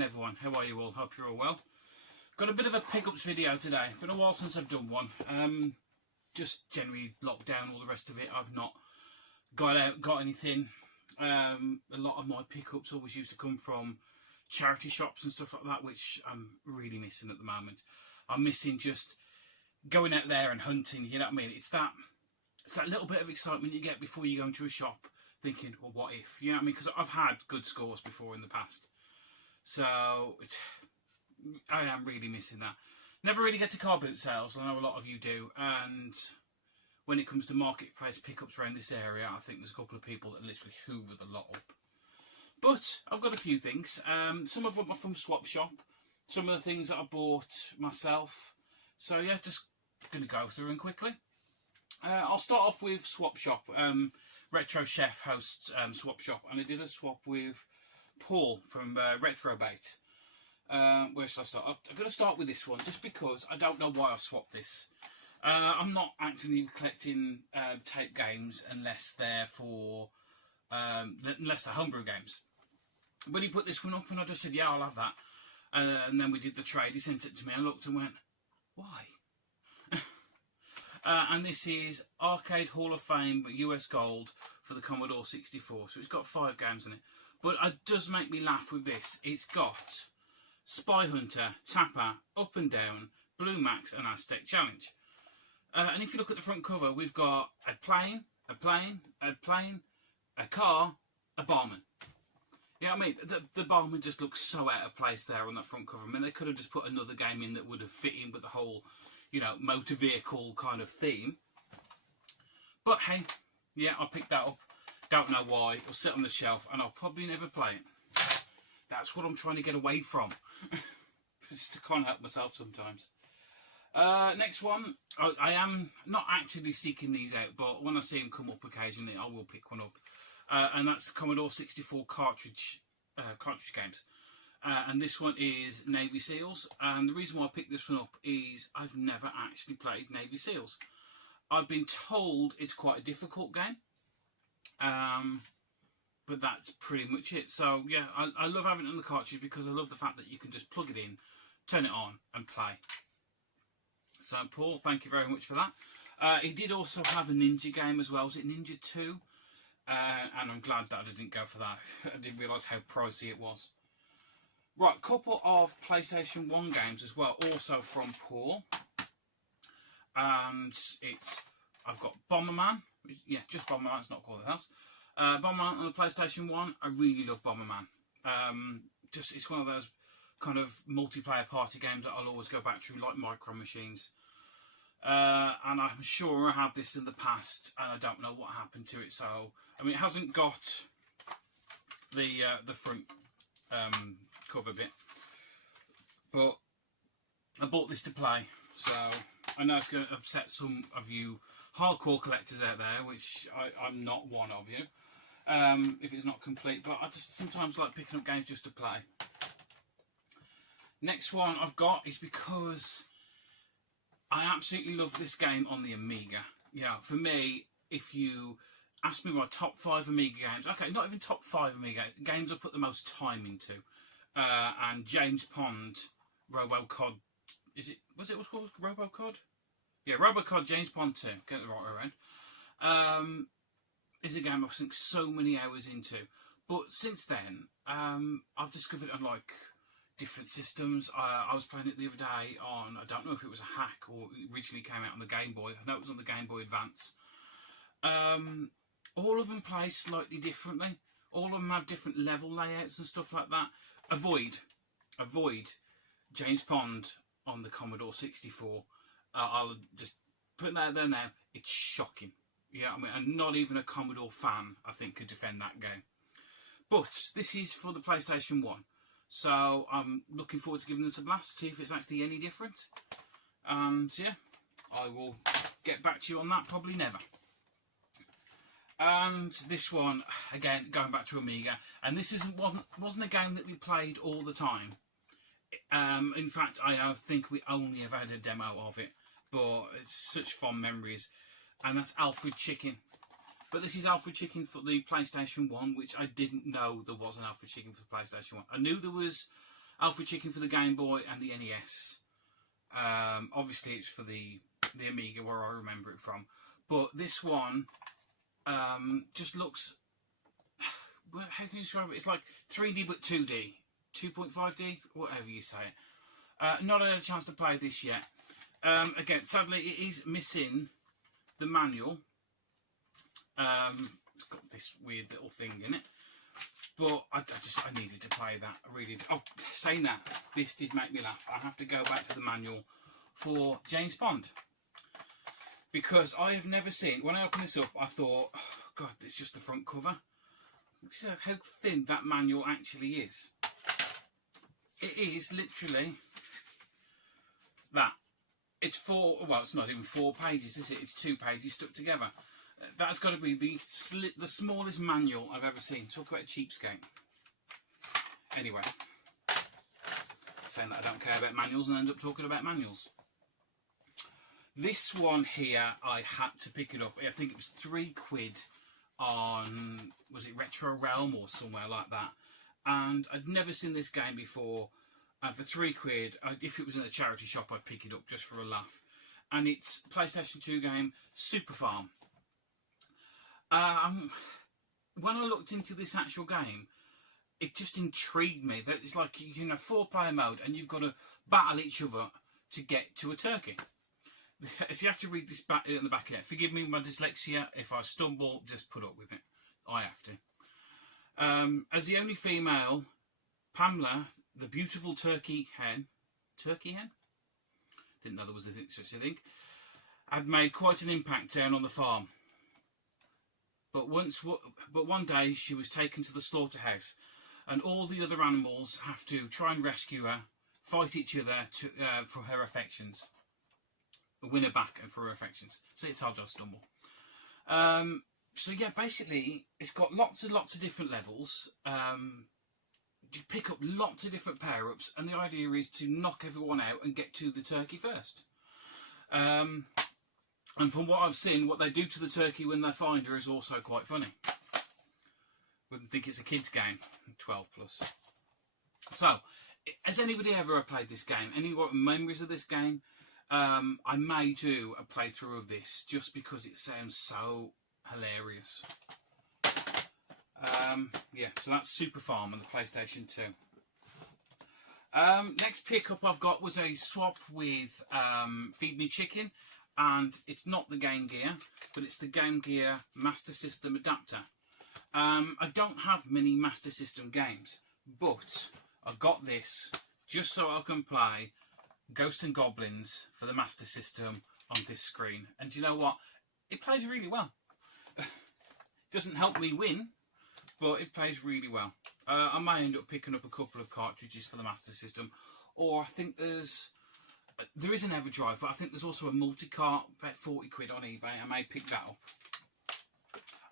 again everyone, how are you all? Hope you're all well. Got a bit of a pickups video today. Been a while since I've done one. Just generally lockdown, all the rest of it. I've not got anything. A lot of my pickups always used to come from charity shops and stuff like that, which I'm really missing at the moment. I'm missing just going out there and hunting, you know what I mean? It's that little bit of excitement you get before you go into a shop thinking, well, what if? You know what I mean? Because I've had good scores before in the past. So I am really missing that. Never really get to car boot sales. I know a lot of you do. And when it comes to marketplace pickups around this area, I think there's a couple of people that literally hoover the lot up. But I've got a few things. Some of them are from Swap Shop. Some of the things that I bought myself. So yeah, just going to go through them quickly. I'll start off with Swap Shop. Retro Chef hosts Swap Shop, and I did a swap with Paul from Retrobait. Where should I start? I'm going to start with this one, just because I don't know why I swapped this. I'm not actually collecting tape games unless they're for unless they're homebrew games. But he put this one up, and I just said, yeah, I'll have that. And then we did the trade. He sent it to me. I looked and went, why? And this is Arcade Hall of Fame US Gold for the Commodore 64. So it's got 5 games in it. But it does make me laugh with this. It's got Spy Hunter, Tapper, Up and Down, Blue Max and Aztec Challenge. And if you look at the front cover, we've got a plane, a car, a barman. You know what I mean? The barman just looks so out of place there on that front cover. I mean, they could have just put another game in that would have fit in with the whole, you know, motor vehicle kind of theme. But hey, yeah, I picked that up. Don't know why. It'll sit on the shelf and I'll probably never play it. That's what I'm trying to get away from. Just to can't help myself sometimes. Next one. I am not actively seeking these out, but when I see them come up occasionally, I will pick one up. And that's Commodore 64 cartridge games. And this one is Navy SEALs. And the reason why I picked this one up is I've never actually played Navy SEALs. I've been told it's quite a difficult game. But that's pretty much it. So yeah, I love having it on the cartridge because I love the fact that you can just plug it in, turn it on and play. So Paul, thank you very much for that. He did also have a Ninja game as well. Was it Ninja 2? And I'm glad that I didn't go for that. I didn't realise how pricey it was. Right, a couple of PlayStation 1 games as well, also from Paul. And I've got Bomberman. Yeah, just Bomberman, it's not called that. Bomberman on the PlayStation 1, I really love Bomberman. It's one of those kind of multiplayer party games that I'll always go back to, like Micro Machines. And I'm sure I had this in the past, and I don't know what happened to it. So, I mean, it hasn't got the front cover bit, but I bought this to play. So I know it's going to upset some of you hardcore collectors out there, which I'm not one of you. If it's not complete, but I just sometimes like picking up games just to play. Next one I've got is because I absolutely love this game on the Amiga. Yeah, for me, if you ask me my top 5 Amiga games, okay, not even top 5 Amiga games I put the most time into, and James Pond, RoboCod, was it what's called RoboCod? Yeah, RoboCod James Pond 2, get it right around. Is a game I've sunk so many hours into, but since then, I've discovered I like different systems. I was playing it the other day on, I don't know if it was a hack or it originally came out on the Game Boy. I know it was on the Game Boy Advance. All of them play slightly differently. All of them have different level layouts and stuff like that. Avoid James Pond on the Commodore 64. I'll just put that there now. It's shocking. Yeah, I mean, and not even a Commodore fan, I think, could defend that game. But this is for the PlayStation 1. So I'm looking forward to giving this a blast, see if it's actually any different. And yeah, I will get back to you on that, probably never. And this one, again, going back to Amiga, and this wasn't a game that we played all the time. In fact, I think we only have had a demo of it, but it's such fond memories. And that's Alfred Chicken. But this is Alfred Chicken for the PlayStation 1, which I didn't know there was an Alfred Chicken for the PlayStation 1. I knew there was Alfred Chicken for the Game Boy and the NES. Obviously it's for the Amiga where I remember it from. But this one just looks, how can you describe it? It's like 3D but 2D. 2.5D, whatever you say it. Not had a chance to play this yet. Again, sadly it is missing the manual. It's got this weird little thing in it. But I needed to play that. I really did. Oh, saying that, this did make me laugh. I have to go back to the manual for James Bond. Because I have never seen, when I opened this up, I thought, oh, God, it's just the front cover. See how thin that manual actually is. It is literally that. It's well, it's not even 4 pages, is it? It's 2 pages stuck together. That's got to be the smallest manual I've ever seen. Talk about a cheapskate. Anyway, saying that I don't care about manuals and end up talking about manuals. This one here, I had to pick it up. I think it was £3 on, was it Retro Realm or somewhere like that? And I'd never seen this game before. And for £3, if it was in a charity shop, I'd pick it up just for a laugh. And it's PlayStation 2 game Super Farm. When I looked into this actual game, it just intrigued me. That it's like, you know, 4-player mode, and you've got to battle each other to get to a turkey. So you have to read this in the back here. Forgive me my dyslexia. If I stumble, just put up with it. I have to. As the only female, Pamela, the beautiful turkey hen, didn't know there was such a thing, had made quite an impact down on the farm. But one day she was taken to the slaughterhouse, and all the other animals have to try and rescue her, fight each other for her affections, win her back for her affections. See, it's hard to stumble. So yeah, basically, it's got lots and lots of different levels. You pick up lots of different power-ups, and the idea is to knock everyone out and get to the turkey first. And from what I've seen, what they do to the turkey when they find her is also quite funny. Wouldn't think it's a kid's game, 12 plus. So, has anybody ever played this game? Any memories of this game? I may do a playthrough of this just because it sounds so hilarious. Yeah, so that's Super Farm on the PlayStation 2. Next pickup I've got was a swap with Feed Me Chicken, and it's not the Game Gear, but it's the Game Gear Master System adapter. I don't have many Master System games, but I got this just so I can play Ghosts and Goblins for the Master System on this screen. And do you know what? It plays really well. Doesn't help me win, but it plays really well. I may end up picking up a couple of cartridges for the Master System, or I think there is an EverDrive, but I think there's also a multi-cart, about £40 on eBay. I may pick that up.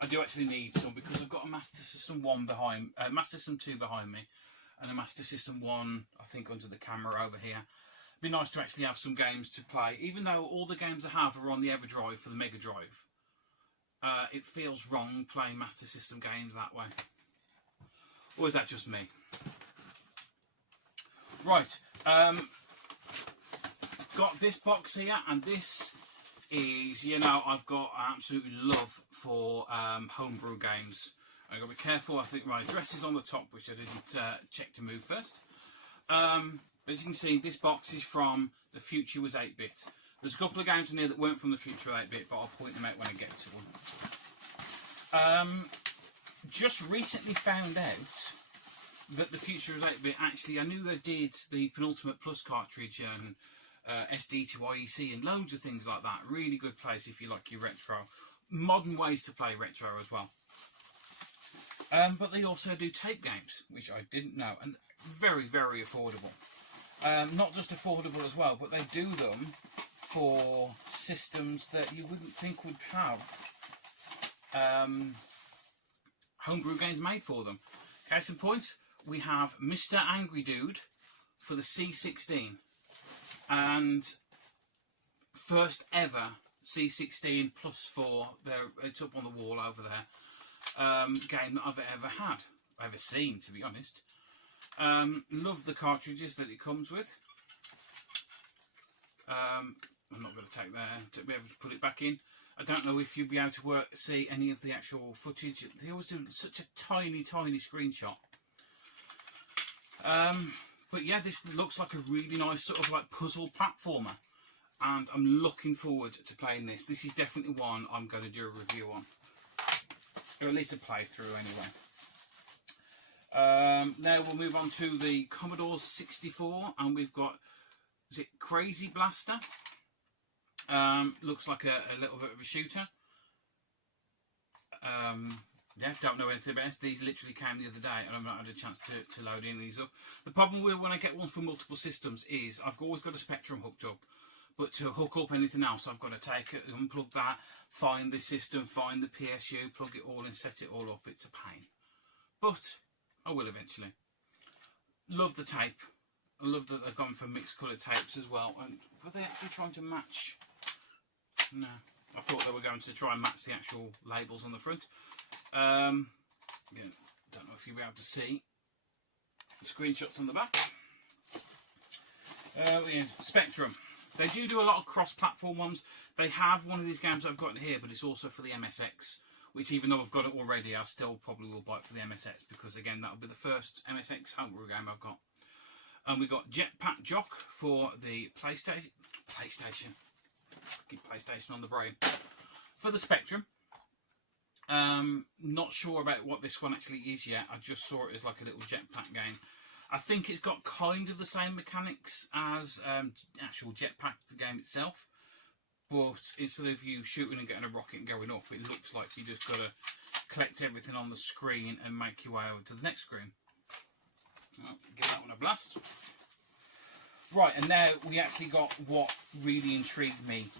I do actually need some because I've got a Master System 1 behind, Master System 2 behind me, and a Master System 1, I think, under the camera over here. It'd be nice to actually have some games to play, even though all the games I have are on the EverDrive for the Mega Drive. It feels wrong playing Master System games that way. Or is that just me? Right, got this box here, and this is, you know, I've got an absolute love for homebrew games. I've got to be careful. I think my address is on the top, which I didn't check to move first. But as you can see, this box is from The Future Was 8-Bit. There's a couple of games in here that weren't from The Future Was 8-Bit, but I'll point them out when I get to them. Just recently found out that The Future Was 8-Bit, actually, I knew they did the Penultimate Plus cartridge and SD to IEC and loads of things like that. Really good place if you like your retro. Modern ways to play retro as well. But they also do tape games, which I didn't know, and very, very affordable. Not just affordable as well, but they do them for systems that you wouldn't think would have homebrew games made for them. Case in point, we have Mr. Angry Dude for the C16, and first ever C16 plus 4, it's up on the wall over there, game that I've ever had, ever seen, to be honest. Love the cartridges that it comes with. I'm not going to take that to be able to put it back in. I don't know if you'll be able to see any of the actual footage. They always do such a tiny screenshot. But yeah, this looks like a really nice sort of like puzzle platformer, and I'm looking forward to playing this. This is definitely one I'm going to do a review on, or at least a playthrough anyway. Now we'll move on to the Commodore 64, and we've got, is it Crazy Blaster? Looks like a little bit of a shooter. Yeah, don't know anything about this. These literally came the other day, and I've not had a chance to load any of these up. The problem with when I get one for multiple systems is I've always got a Spectrum hooked up, but to hook up anything else, I've got to take it, unplug that, find the system, find the PSU, plug it all in, set it all up. It's a pain, but I will eventually. Love the tape. I love that they've gone for mixed colour tapes as well. And were they actually trying to match? No, I thought they were going to try and match the actual labels on the front. Again, don't know if you'll be able to see the screenshots on the back. Yeah, Spectrum. They do a lot of cross-platform ones. They have one of these games I've got here, but it's also for the MSX, which even though I've got it already, I still probably will buy it for the MSX, because again, that'll be the first MSX homebrew game I've got. And we got Jetpack Jock for the PlayStation. Keep PlayStation on the brain. For the Spectrum. Not sure about what this one actually is yet. I just saw it as like a little jetpack game. I think it's got kind of the same mechanics as actual Jetpack, the game itself. But instead of you shooting and getting a rocket and going up, it looks like you just got to collect everything on the screen and make your way over to the next screen. Well, give that one a blast. Right, and now we actually got what really intrigued me.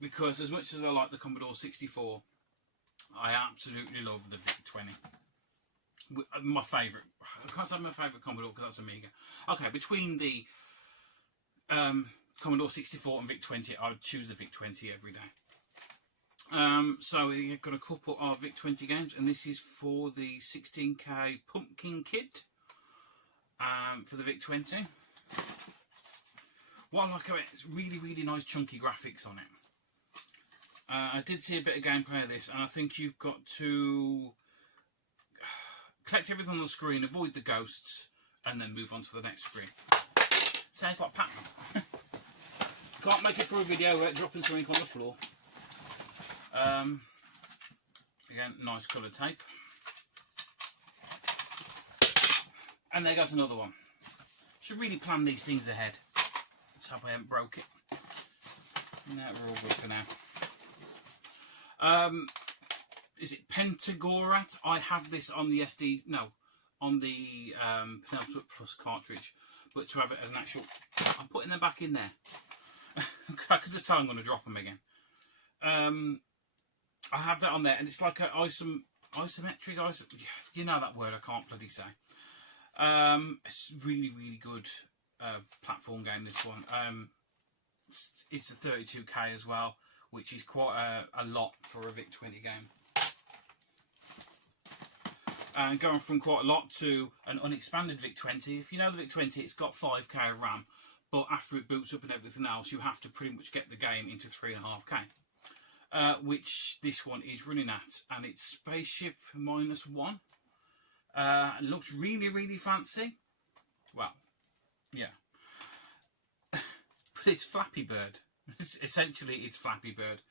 Because as much as I like the Commodore 64, I absolutely love the VIC-20. My favourite. I can't say my favourite Commodore because that's Amiga. Okay, between the Commodore 64 and VIC-20, I would choose the VIC-20 every day. So we've got a couple of VIC-20 games, and this is for the 16K Pumpkin Kid for the VIC-20. What I like about it, it's really nice chunky graphics on it. I did see a bit of gameplay of this, and I think you've got to collect everything on the screen, avoid the ghosts, and then move on to the next screen. Sounds like Pac-Man. Can't make it for a video without dropping something on the floor. Again, nice coloured tape. And there goes another one. Should really plan these things ahead. Let's hope I haven't broke it. No, we're all good for now. Is it Pentagorat? I have this on the on the Penultimate Plus cartridge, but to have it as an actual, I'm putting them back in there. I could just tell I'm going to drop them again. I have that on there, and it's like an isometric, you know that word I can't bloody say. It's really good platform game, this one. It's a 32K as well, which is quite a lot for a VIC-20 game. And going from quite a lot to an unexpanded VIC-20. If you know the VIC-20, it's got 5K of RAM, but after it boots up and everything else, you have to pretty much get the game into 3.5K. Which this one is running at, and it's Spaceship -1. It looks really fancy. Well, yeah. But it's Flappy Bird. Essentially, it's Flappy Bird.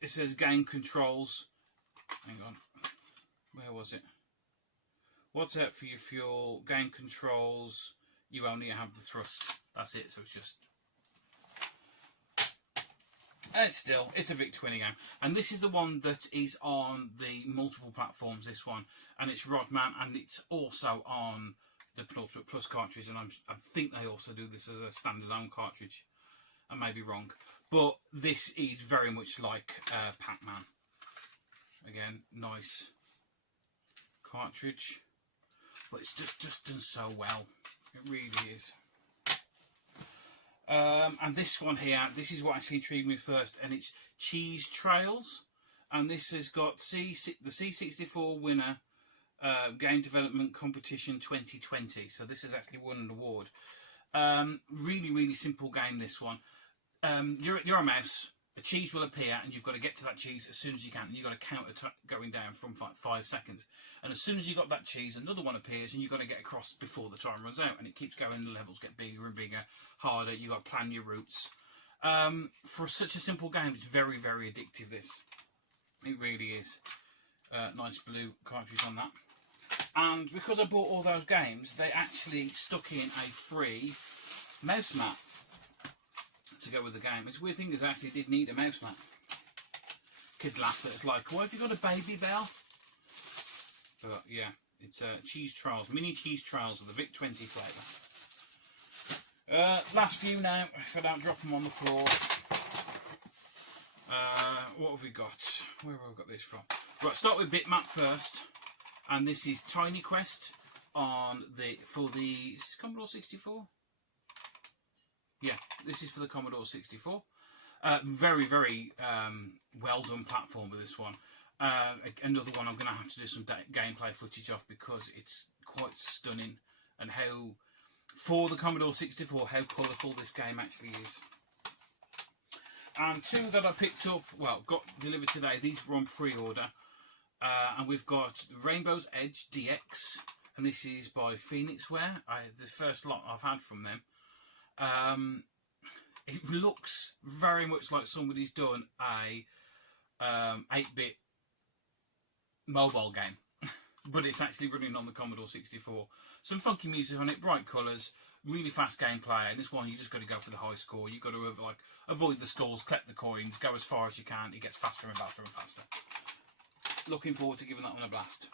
It says game controls. Hang on. Where was it? What's out for your fuel? Game controls. You only have the thrust. That's it. So it's just. And it's a VIC-20 game. And this is the one that is on the multiple platforms, this one. And it's Rodman, and it's also on the Penultimate Plus cartridge. And I think they also do this as a standalone cartridge. I may be wrong. But this is very much like Pac-Man. Again, nice cartridge. But it's just done so well. It really is. And this one here, this is what actually intrigued me first, and it's Cheese Trails, and this has got the C64 winner Game Development Competition 2020. So this has actually won an award. Really simple game, this one. You're a mouse. A cheese will appear, and you've got to get to that cheese as soon as you can. And you've got to count it going down from 5 seconds. And as soon as you got that cheese, another one appears, and you've got to get across before the time runs out. And it keeps going. The levels get bigger and bigger, harder. You've got to plan your routes. For such a simple game, it's very addictive. This, it really is. Nice blue cartridge on that. And because I bought all those games, they actually stuck in a free mouse mat to go with the game. It's a weird thing is I actually did need a mouse mat. Kids laughed at us like, why have you got a baby bell? But yeah, it's cheese trials, mini cheese trials of the Vic 20 flavour. Last few now, if I don't drop them on the floor. What have we got? Where have we got this from? Right, start with Bitmap first. And this is Tiny Quest on for the Commodore 64. Yeah, this is for the Commodore 64. Very well done platform with this one. Another one I'm going to have to do some gameplay footage of because it's quite stunning, and how, for the Commodore 64, how colourful this game actually is. And two that I picked up, well, got delivered today. These were on pre-order. And we've got Rainbow's Edge DX, and this is by Phoenixware. The first lot I've had from them. It looks very much like somebody's done a 8-bit mobile game, but it's actually running on the Commodore 64. Some funky music on it, bright colours, really fast gameplay. And this one, you just got to go for the high score. You've got to avoid the skulls, collect the coins, go as far as you can. It gets faster and faster and faster. Looking forward to giving that one a blast.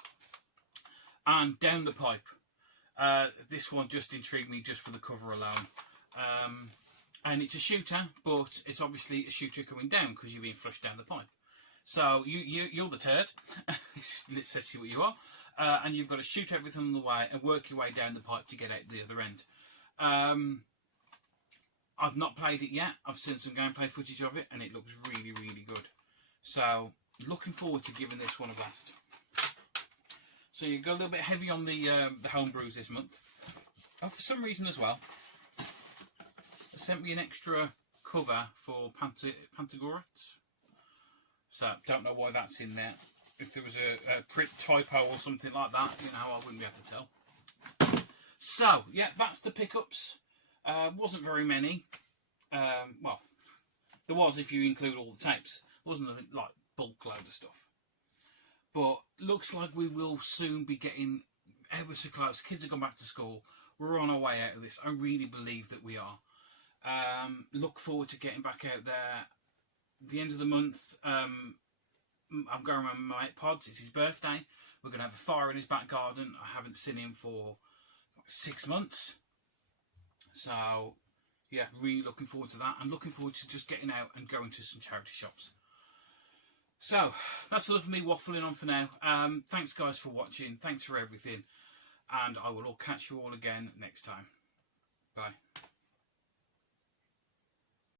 And Down the Pipe. This one just intrigued me just for the cover alone. And it's a shooter, but it's obviously a shooter coming down because you're being flushed down the pipe. So you're the turd. Let's see what you are. And you've got to shoot everything on the way and work your way down the pipe to get out the other end. I've not played it yet. I've seen some gameplay footage of it, and it looks really good. So looking forward to giving this one a blast. So you go a little bit heavy on the homebrews this month. Oh, for some reason as well, they sent me an extra cover for Pantagorets. So don't know why that's in there. If there was a print typo or something like that, you know, I wouldn't be able to tell. So yeah, that's the pickups. Wasn't very many. Well, there was if you include all the tapes. Wasn't like bulk load of stuff. But looks like we will soon be getting ever so close. Kids have gone back to school. We're on our way out of this. I really believe that we are. Look forward to getting back out there. The end of the month, I'm going around with my mate Pods. It's his birthday. We're going to have a fire in his back garden. I haven't seen him for 6 months. So, yeah, really looking forward to that. And looking forward to just getting out and going to some charity shops. So, that's enough of me waffling on for now. Thanks, guys, for watching. Thanks for everything. And I will all catch you all again next time. Bye.